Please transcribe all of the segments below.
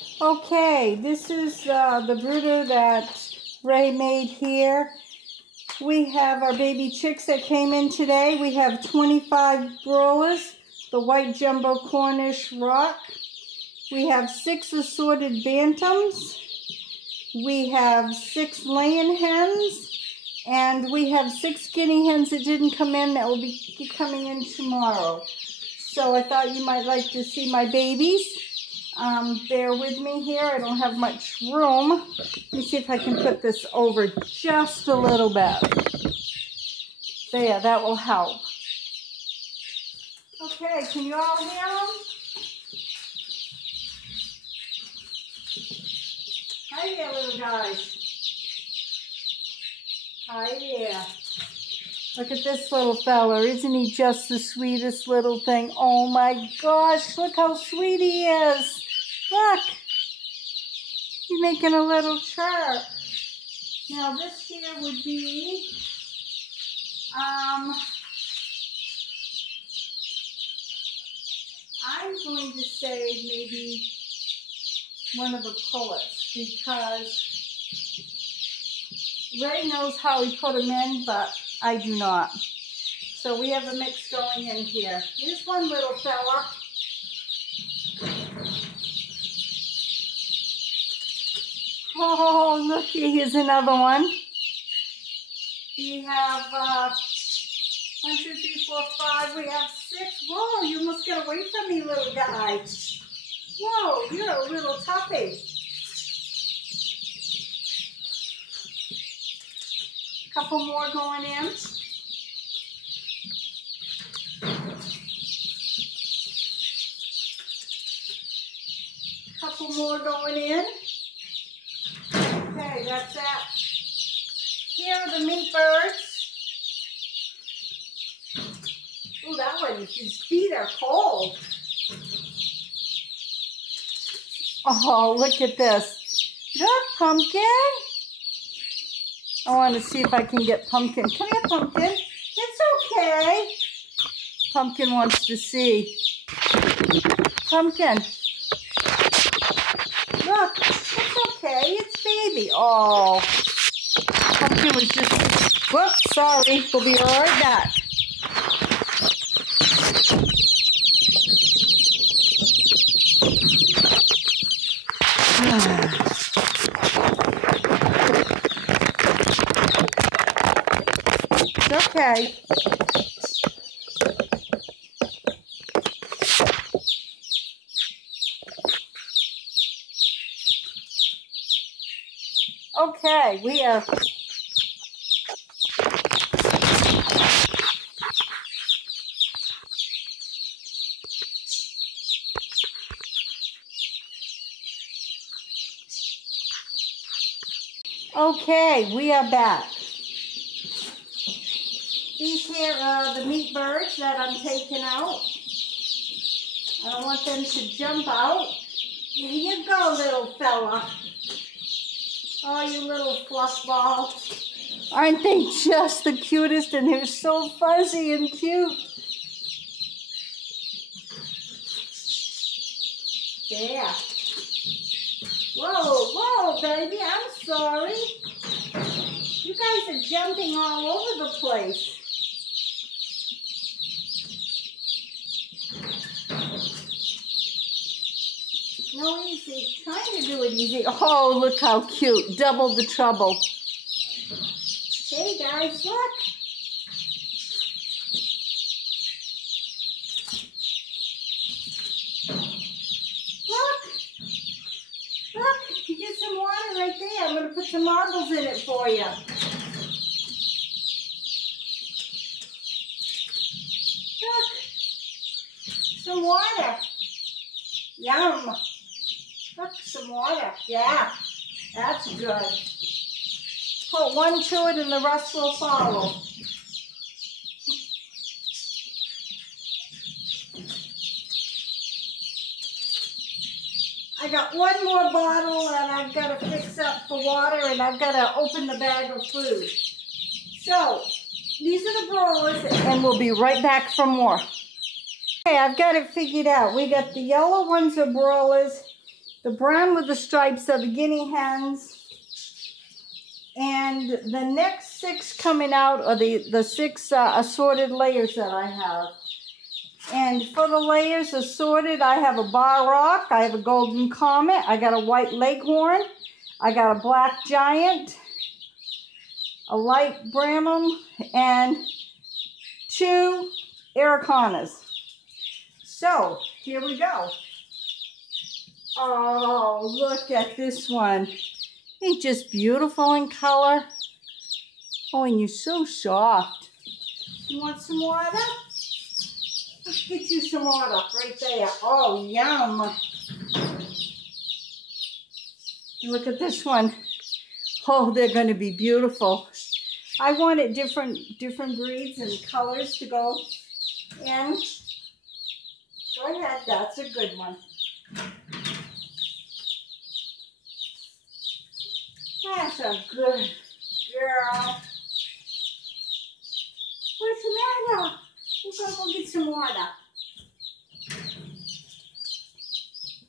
Okay, this is the brooder that Ray made here. We have our baby chicks that came in today. We have 25 broilers, the white jumbo Cornish rock. We have 6 assorted bantams. We have 6 laying hens. And we have 6 guinea hens that didn't come in that will be coming in tomorrow. So I thought you might like to see my babies. Bear with me here. I don't have much room. Let me see if I can put this over just a little bit. There, that will help. Okay, can you all hear them? Hi there, little guys. Hi there. Look at this little fella. Isn't he just the sweetest little thing? Oh my gosh, look how sweet he is. Look. He's making a little chirp. Now this here would be, I'm going to say maybe one of the pullets, because Ray knows how he put them in, but I do not. So we have a mix going in here. Here's one little fella. Oh, looky, here's another one. We have 1, 2, 3, 4, 5. We have 6. Whoa, you must get away from me, little guy. Whoa, you're a little toughie. Couple more going in. Couple more going in. Okay, that's that. Here are the meat birds. Oh, that one, his feet are cold. Oh, look at this. Look, Pumpkin. I want to see if I can get Pumpkin. Come here, Pumpkin. It's okay. Pumpkin wants to see. Pumpkin. Look, it's okay. It's baby. Oh. Pumpkin was just... Whoops, sorry. We'll be right back. Okay. Okay, we are... Okay, we are back. These here are the meat birds that I'm taking out. I don't want them to jump out. Here you go, little fella. Oh, you little fluff ball. Aren't they just the cutest? And they're so fuzzy and cute. There. Whoa, whoa, baby, I'm sorry. You guys are jumping all over the place. No easy. Trying to do it easy. Oh, look how cute. Double the trouble. Hey, guys, look. Look, you get some water right there. I'm going to put some marbles in it for you. Look, some water. Yum. Look, some water. Yeah, that's good. Put one to it and the rest will follow. I got one more bottle and I've got to fix up for water, and I've got to open the bag of food. So, these are the broilers, and we'll be right back for more. Okay, I've got it figured out. We got the yellow ones are broilers, The brown with the stripes are the Guinea Hens. And the next 6 coming out are the 6 assorted layers that I have. And for the layers assorted, I have a Babcock, I have a golden Comet, I got a white Leghorn, I got a black giant, a light Brahmas, and 2 Araucanas. So, here we go. Oh, look at this one. Ain't just beautiful in color? Oh, and you're so soft. You want some water? Let's get you some water right there. Oh, yum. Look at this one. Oh, they're going to be beautiful. I wanted different breeds and colors to go in. Go ahead, that's a good one. That's a good girl. What's the matter? We're going to go get some water.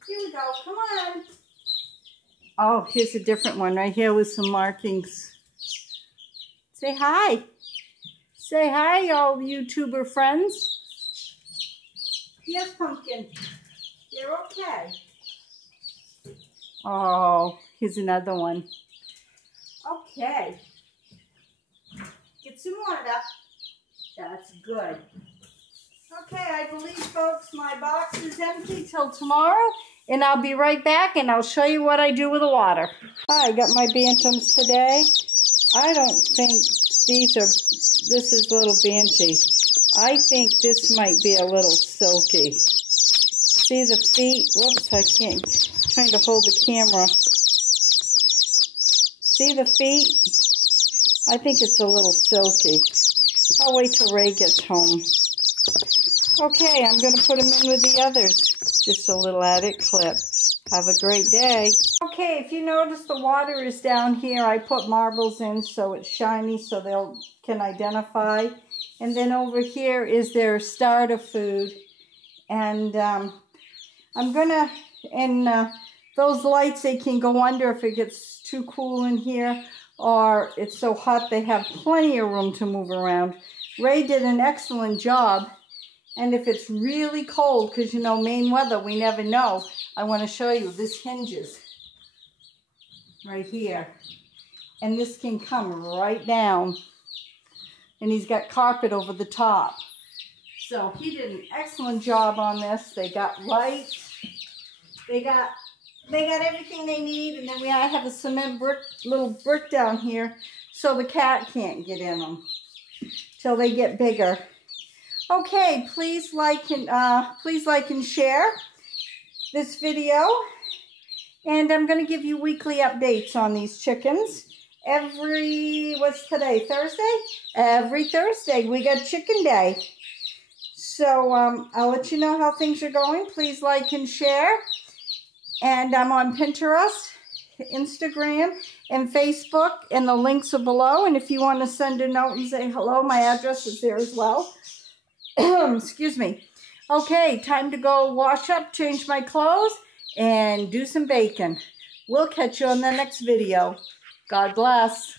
Here we go. Come on. Oh, here's a different one right here with some markings. Say hi. Say hi, all YouTuber friends. Yes, Pumpkin. You're okay. Oh, here's another one. Okay. Get some water. That's good. Okay, I believe, folks, my box is empty till tomorrow, and I'll be right back, and I'll show you what I do with the water. I got my bantams today. I don't think this is little banty. I think this might be a little silky. See the feet? Whoops, I can't. I'm trying to hold the camera. See the feet? I think it's a little silky. I'll wait till Ray gets home. Okay, I'm going to put them in with the others. Just a little added clip. Have a great day. Okay, if you notice the water is down here, I put marbles in so it's shiny so they can identify. And then over here is their starter food. And I'm going to, and those lights, they can go under if it gets too cool in here or it's so hot they have plenty of room to move around. Ray did an excellent job. And if it's really cold, because you know, Maine weather, we never know, I want to show you, this hinges right here. And this can come right down. And he's got carpet over the top. So he did an excellent job on this. They got lights. They got everything they need. And then I have a cement little brick down here so the cat can't get in them till they get bigger. Okay, please like and share this video. And I'm going to give you weekly updates on these chickens. What's today, Thursday? Every Thursday we got chicken day. So I'll let you know how things are going. Please like and share. And I'm on Pinterest, Instagram, and Facebook, and the links are below. And if you want to send a note and say hello, my address is there as well. Excuse me. Okay, time to go wash up, change my clothes, and do some bacon. We'll catch you on the next video. God bless.